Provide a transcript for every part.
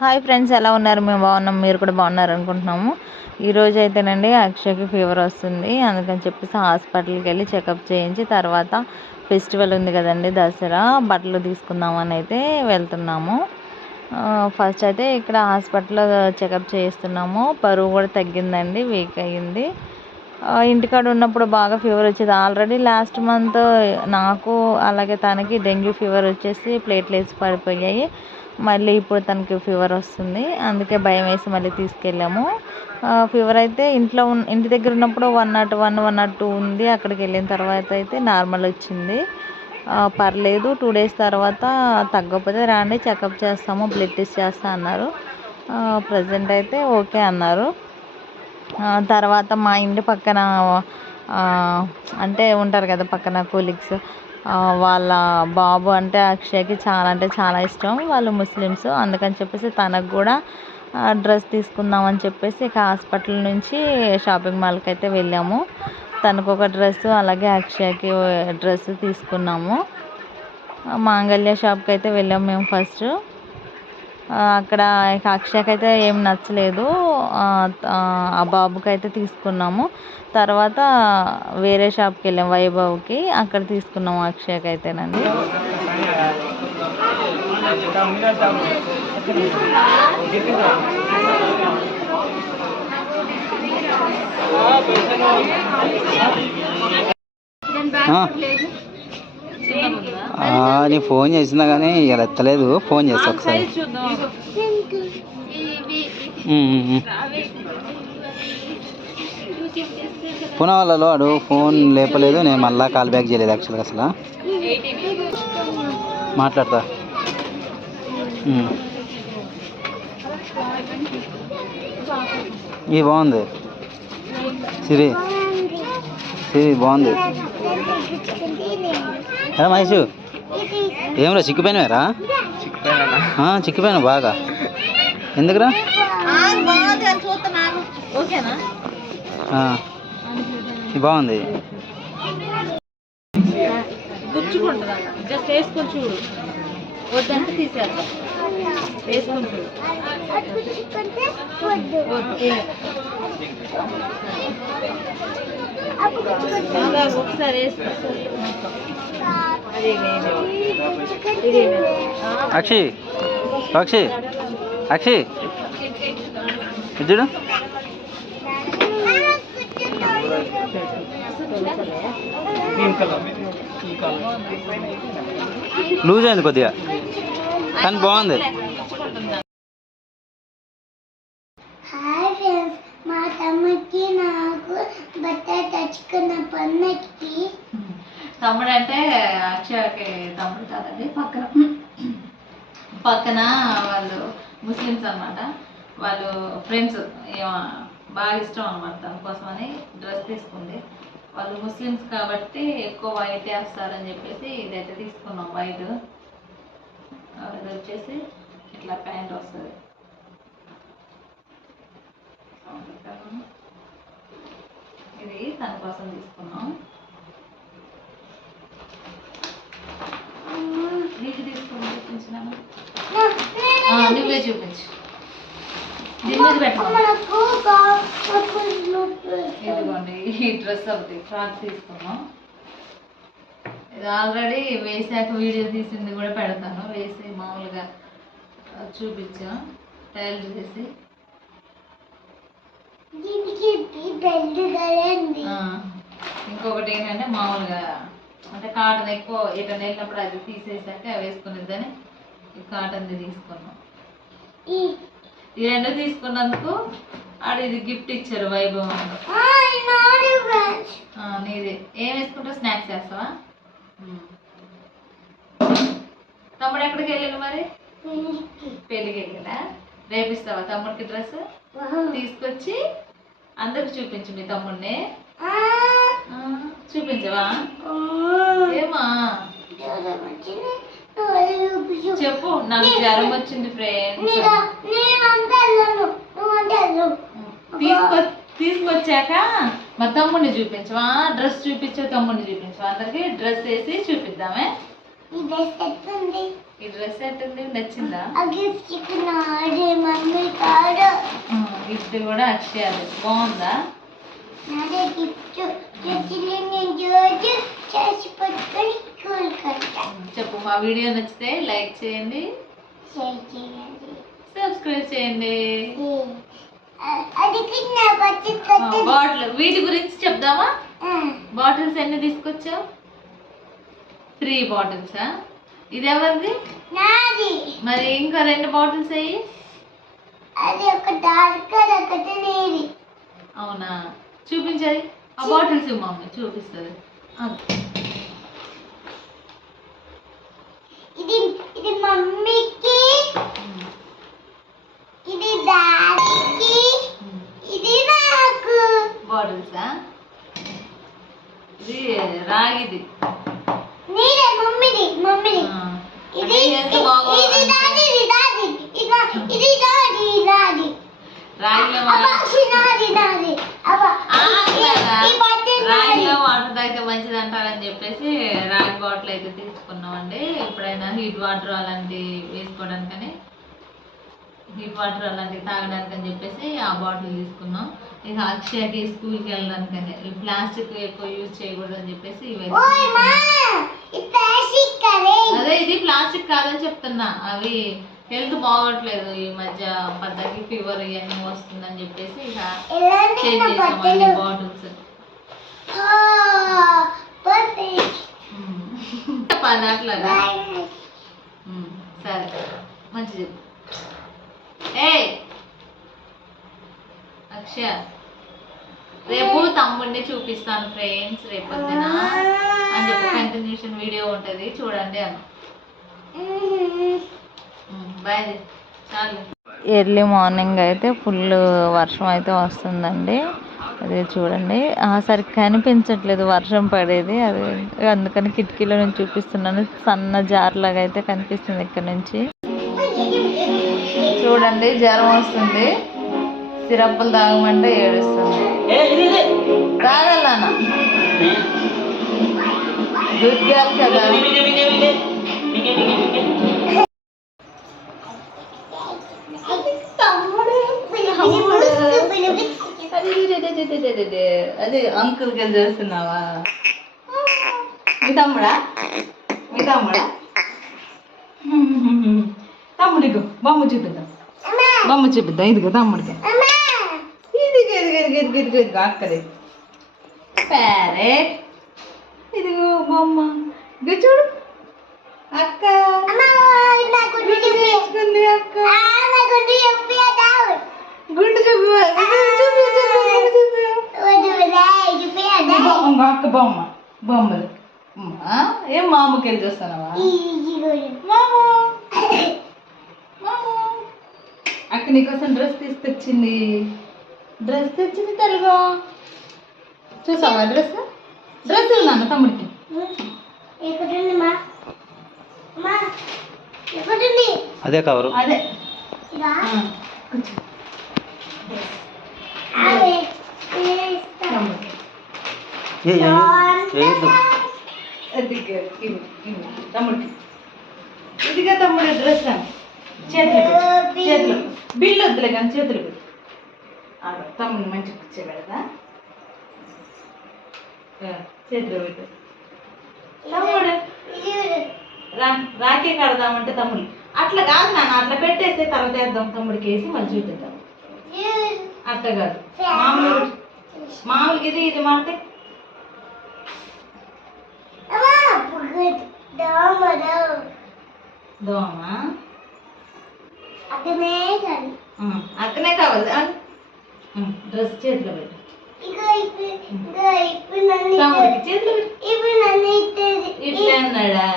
Hi friends, ఎలా ఉన్నారు? మేము బాగున్నాం, మీరు కూడా బాగున్నారు అనుకుంటున్నాము. ఈరోజు అయితేనండి అక్షయ్కి ఫీవర్ వస్తుంది. అందుకని చెప్పేసి హాస్పిటల్కి వెళ్ళి చెకప్ చేయించి తర్వాత ఫెస్టివల్ ఉంది కదండి, దసరా, బట్టలు తీసుకుందామని అయితే వెళ్తున్నాము. ఫస్ట్ అయితే ఇక్కడ హాస్పిటల్లో చెకప్ చేయిస్తున్నాము. బరువు కూడా తగ్గిందండి, వీక్ అయ్యింది. ఇంటికాడ ఉన్నప్పుడు బాగా ఫీవర్ వచ్చేది. ఆల్రెడీ లాస్ట్ మంత్ నాకు అలాగే తనకి డెంగ్యూ ఫీవర్ వచ్చేసి ప్లేట్లెట్స్ పడిపోయాయి. మళ్ళీ ఇప్పుడు తనకి ఫీవర్ వస్తుంది. అందుకే భయం వేసి మళ్ళీ తీసుకెళ్ళాము. ఫీవర్ అయితే ఇంటి దగ్గర ఉన్నప్పుడు 101, 102 ఉంది. అక్కడికి వెళ్ళిన తర్వాత అయితే నార్మల్ వచ్చింది. పర్లేదు, 2 డేస్ తర్వాత తగ్గకపోతే రండి చెకప్ చేస్తాము, బ్లడ్ టెస్ట్ చేస్తా అన్నారు. ప్రజెంట్ అయితే ఓకే అన్నారు. తర్వాత మా ఇంటి పక్కన అంటే ఉంటారు కదా పక్కన కొలీగ్స్, వాళ్ళ బాబు అంటే అక్షయ్కి చాలా చాలా ఇష్టం. వాళ్ళు ముస్లిమ్స్. అందుకని చెప్పేసి తనకు కూడా డ్రెస్ తీసుకుందామని చెప్పేసి ఇక హాస్పిటల్ నుంచి షాపింగ్ మాల్కి అయితే వెళ్ళాము. తనకు ఒక డ్రెస్సు, అలాగే అక్షయ్కి డ్రెస్సు తీసుకున్నాము. మాంగళ్య షాప్కి అయితే వెళ్ళాము మేము ఫస్ట్. అక్కడ అక్షయ్కి అయితే ఏం నచ్చలేదు. ఆ బాబుకి అయితే తీసుకున్నాము. తర్వాత వేరే షాప్కి వెళ్ళాము, వైభవ్కి. అక్కడ తీసుకున్నాము అక్షయ్కి అయితేనండి. నీ ఫోన్ చేసినా కానీ ఇలా ఎత్తలేదు. ఫోన్ చేస్తా ఒకసారి. పునావాళ్ళలో వాడు ఫోన్ లేపలేదు. నేను మళ్ళీ కాల్ బ్యాక్ చేయలేదు యాక్చువల్గా. అసలు మాట్లాడతా. ఇది బాగుంది. సిరి బాగుంది. మహేష్, ఏమరా చిక్కిపోయినారా? చిక్కిపోయినా బాగా. ఎందుకురా? ఇది బాగుంది. జస్ట్ వేసుకొని చూడు, వద్దంటే తీసేద్దాం. వేసుకొని చూడు. ఒకసారి అక్షి చూడు. లూజ్ అయింది కొద్దిగా, కానీ బాగుంది. హాయ్ ఫ్రెండ్స్, మా తమ్ముడికి నాకు బట్ట తెచ్చుకున్న పండగకి. తమ్ముడు అంటే అక్షయకి తమ్ముడు కాదండి, పక్కన వాళ్ళు ముస్లిమ్స్ అనమాట. వాళ్ళు ఫ్రెండ్స్, బాగా ఇష్టం అనమాట. దానికోసమని డ్రెస్ తీసుకుంది. వాళ్ళు ముస్లిమ్స్ కాబట్టి ఎక్కువ వైట్ వేస్తారని చెప్పేసి ఇదైతే తీసుకున్నాం. వైట్ ఇది వచ్చేసి ఇట్లా ప్యాంట్ వస్తుంది. ఇది తన కోసం తీసుకున్నాం. నీకు తీసుకుని చూపించినాను. నువ్వే చూపించు. ఇదిగోండి, ఈ డ్రెస్ ఒకటి ఫ్రాక్ తీసుకున్నాం. ఇది ఆల్రెడీ వేసాక వీడియో తీసింది కూడా పెడతాను. వేసి మామూలుగా చూపించాం, టైల్ చేసి. ఇంకొకటి ఏంటంటే మామూలుగా అంటే కాటన్ ఎక్కువ ఎటైనా వెళ్ళినప్పుడు అది తీసేసాక వేసుకునేదని కాటన్ది తీసుకున్నాం. ఈ రెండు తీసుకున్నందుకు ఇది గిఫ్ట్ ఇచ్చారు వైభవం. నీదే. ఏం వేసుకుంటావు? స్నాక్స్ చేస్తావా? తమ్ముడు ఎక్కడికి వెళ్ళాడు మరి? పెళ్ళికి వెళ్ళా. రేపిస్తావా తమ్ముడికి డ్రెస్? తీసుకొచ్చి అందరికి చూపించు. మీ తమ్ముడిని చూపించవా? ఏమా చెప్పు. నాకు జ్వరం వచ్చింది ఫ్రెండ్స్. తీసుకొచ్చాక మా తమ్ముడిని చూపించవా? డ్రెస్ చూపించే తమ్ముడిని చూపించవా? అందరికి డ్రెస్ వేసి చూపిద్దామే. ఈ డ్రెస్ ఎట్టుంది? నచ్చిందా? గిఫ్ట్ కూడా అక్షయ బాగుందా? నాదే గిఫ్ట్ చేతిలో నేను రోజు చేసి పట్టుకొని స్కూల్ కట్టాను. చెప్పు. మా వీడియో నచ్చితే లైక్ చేయండి, షేర్ చేయండి, సబ్స్క్రైబ్ చేయండి. అది నా బట్టలు బాటిల్ వీటి గురించి చెప్దామా? బాటిల్స్ ఎన్ని తీసుకొచ్చావు? 3 బాటిల్సా? ఇది ఎవరిది? నాది. మరి ఇంకా 2 బాటిల్స్ అయ్యి. అది ఒక డార్క్ ఒకటి నీది. అవునా? చూపించాలి. ఆ బాటిల్స్ మమ్మీ చూపిస్తుంది. ఇది ఇది మమ్మీకి, ఇది డాడీకి, ఇది నాకు. బాటిల్సా? ఇది రాగిది. నీదే మమ్మీది. మమ్మీది. ఇది ఎంత బాగుంది. ఇది డాడీది. డాడీ ఇది డాడీ. డాడీ రాగిలో రాగిలో వాటర్ తాగితే మంచిది అంటారని చెప్పేసి రాగి బాటిల్ అయితే తీసుకున్నామండి. ఎప్పుడైనా హీట్ వాటర్ అలాంటివి వేసుకోవడానికని, హీట్ వాటర్ అలాంటివి తాగడానికి అని చెప్పేసి ఆ బాటిల్ తీసుకున్నాం. ఇక అక్షయకి స్కూల్కి వెళ్ళడానికని ప్లాస్టిక్ ఎక్కువ యూజ్ చేయకూడదు అని చెప్పేసి ఇవైతే అదే ఇది ప్లాస్టిక్ కాదని చెప్తున్నా. అవి హెల్త్ బాగోట్లేదు ఈ మధ్య, పద్దకి ఫీవర్ ఇవన్నీ వస్తుందని చెప్పేసి ఇక చేంజ్ చేసామండి బాటిల్స్. చెప్పాలి అట్లాగా. సరే మంచిది. ఏ అక్షయ రేపు తమ్ముడిని చూపిస్తాను ఫ్రెండ్స్ రేపు పొద్దున అని చెప్పి కంటిన్యూషన్ వీడియో ఉంటుంది చూడండి అన్న. బాయ్. చాలు. ఎర్లీ మార్నింగ్ అయితే ఫుల్ వర్షం అయితే వస్తుందండి. అది చూడండి సరిగ్గా కనిపించట్లేదు వర్షం పడేది. అది అందుకని కిటికీలో నుంచి చూపిస్తున్నాను. సన్న జార్లాగా అయితే కనిపిస్తుంది ఇక్కడ నుంచి. చూడండి జ్వరం వస్తుంది, సిరప్పులు తాగమంటే ఏడుస్తుంది. తాగలనా దుర్గాలు కదా. అదే అంకుల్కి వెళ్ళి చేస్తున్నావా? మీ తమ్ముడా? మీ తమ్ముడా? తమ్ముడికి బొమ్మ చూపిద్దాం. బొమ్మ చూపిద్దాం. ఇదిగో తమ్ముడికి. ఇదిగో ఇదిగో ఇదిగో ఇదిగో ఇదిగో ఇదిగో అక్కడే ప్యారెట్. ఇదిగో బొమ్మ. ఇదిగో చూడు అక్క చేసుకుంది. అక్క గుండు చూపి అక్క బొమ్మ. బొమ్మలు ఏం మామకి వెళ్ళి చూస్తున్నావా? మాము మాము అక్క నీకోసం డ్రెస్ తీసుకొచ్చింది. డ్రెస్ తెచ్చింది తెలుగు. చూసావా డ్రెస్? డ్రెస్ నాన్న తమ్ముడికి. అదే కవరు. అదే తమ్ముడికి. ఇదిగా తమ్ముడు డ్రెస్ చేతులు బిల్లు వద్దులే కానీ చేతులు పెట్టి తమ్ముడిని మంచిగా కూర్చోబెడతా. చేతిలో పెట్టు. తమ్ముడు రాఖీ కడదామంటే తమ్ముడు అట్లా కాదు నాన్న, అట్లా పెట్టేస్తే తర్వాత వేద్దాం. తమ్ముడికి వేసి మళ్ళీ చూపిద్దాం. అట్లా కాదు మామూలుగా ఇది మాట. దోమ అక్కనే కావాలి. డ్రెస్ చేతిలో పెట్టు. తమ్ముడికి చేతిలో ఇట్లా అన్నాడా?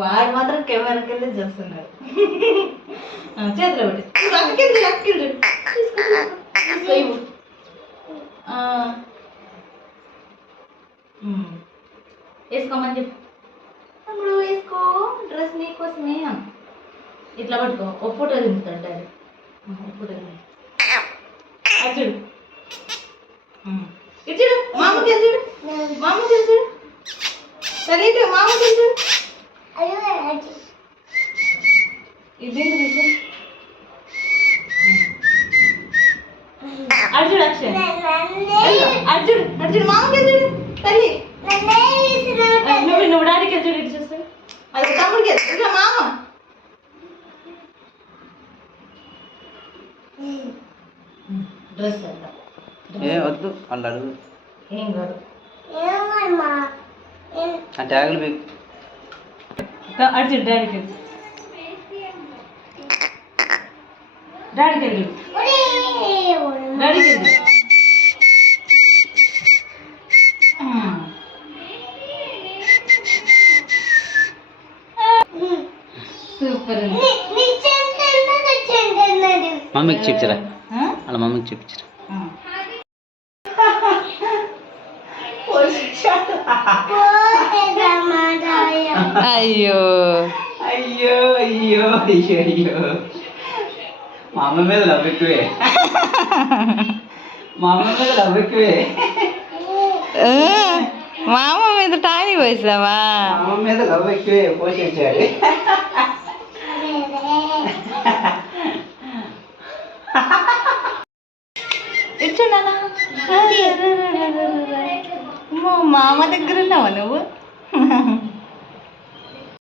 వాడు మాత్రం కెమెరాకి వెళ్ళి చూస్తున్నాడు. చేతిలో పెట్టి వేసుకోమని చెప్పు. తమ్ముడు వేసుకో డ్రెస్ నీకోసమే. ఇట్లా పట్టుకో. ఒక ఫోటో దింపుతాడు. ఒక ఫోటో అది చూడు. ఇటు చూడు. మామకి చూడు. మామకి చూడు. సరే ఇటు మామకి చూడు. ఇది చూడు మామకి చూడు తల్లి నన్నే విసిరాడు. నువ్వు డాడీకి చూడు ఇటు చూస్తే అది తమ్ముడికి ఇట్లా మామ డ్రెస్ అంట ఏ వద్దు వాళ్ళు అడుగు ఏం కాదు ఏమమ్మా? ఆ ట్యాగులు మీకు అడిచి డాడీకి డాడీకి వెళ్ళి డాడీకి వెళ్ళి సూపర్ మమ్మీకి చూపించరా వాళ్ళ మమ్మీకి చూపించరా అయ్యో అయ్యో అయ్యో అయ్యో అయ్యో మా అమ్మ మీద లవ్ ఎక్కువే మా అమ్మ మీద లవ్ ఎక్కువే మామ మీద టానీ పోసావా మా అమ్మ మీద లవ్ ఎక్కువే పోషించాడు ఇచ్చున్నానా మామ దగ్గర ఉన్నావా నువ్వు